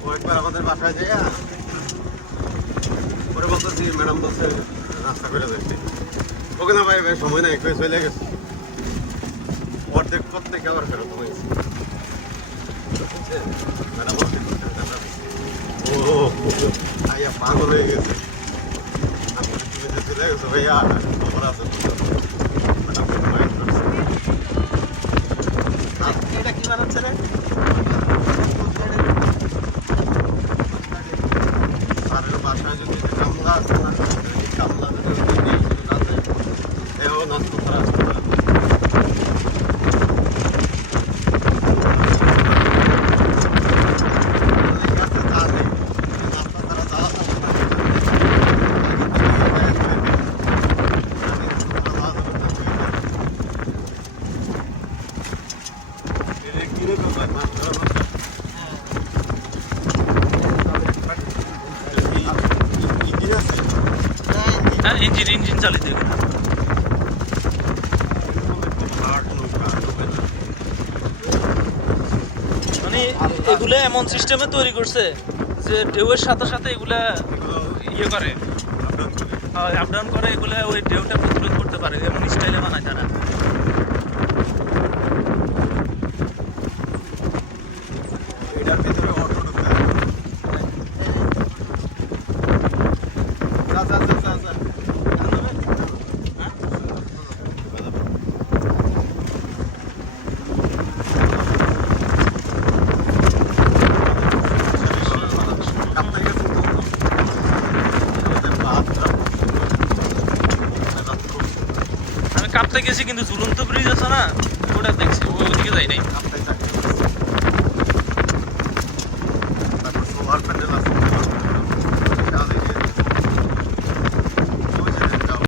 ও একবার আমাদের বাসায় যায় পরে বলতেছি ম্যাডাম বলছে নাস্তা করে যাচ্ছে ওকে না ভাই ভাই সময় নেই একটু চলে গেছে অর্ধেক প্রত্যেকে আবার ফেরত হয়েছে ম্যাডাম ও আইয়া পাগল হয়ে গেছে তুমি যে চলে গেছো ভাইয়া খবর আছে ম্যাডাম এটা কি বানাচ্ছে রে? স্যারের বাসায় যদি কামলা আছে না কামলা যদি না যায় এও নাস্তা করা আসতে পারে হ্যাঁ ইঞ্জিন চালিত এগুলো। মানে এগুলো এমন সিস্টেমে তৈরি করছে যে ঢেউয়ের সাথে সাথে এগুলা ইয়ে করে আপ ডাউন করে এগুলা ওই ঢেউটা প্রতিরোধ করতে পারে এমন স্টাইলে বানায় তারা। এটার ভিতরে অটো ঢুকতে আমি কাঁপতে গেছি কিন্তু ঝুলন্ত ব্রিজ আছে না ওটা দেখছি ওইদিকে যাই নাই। সোলার প্যানেল আছে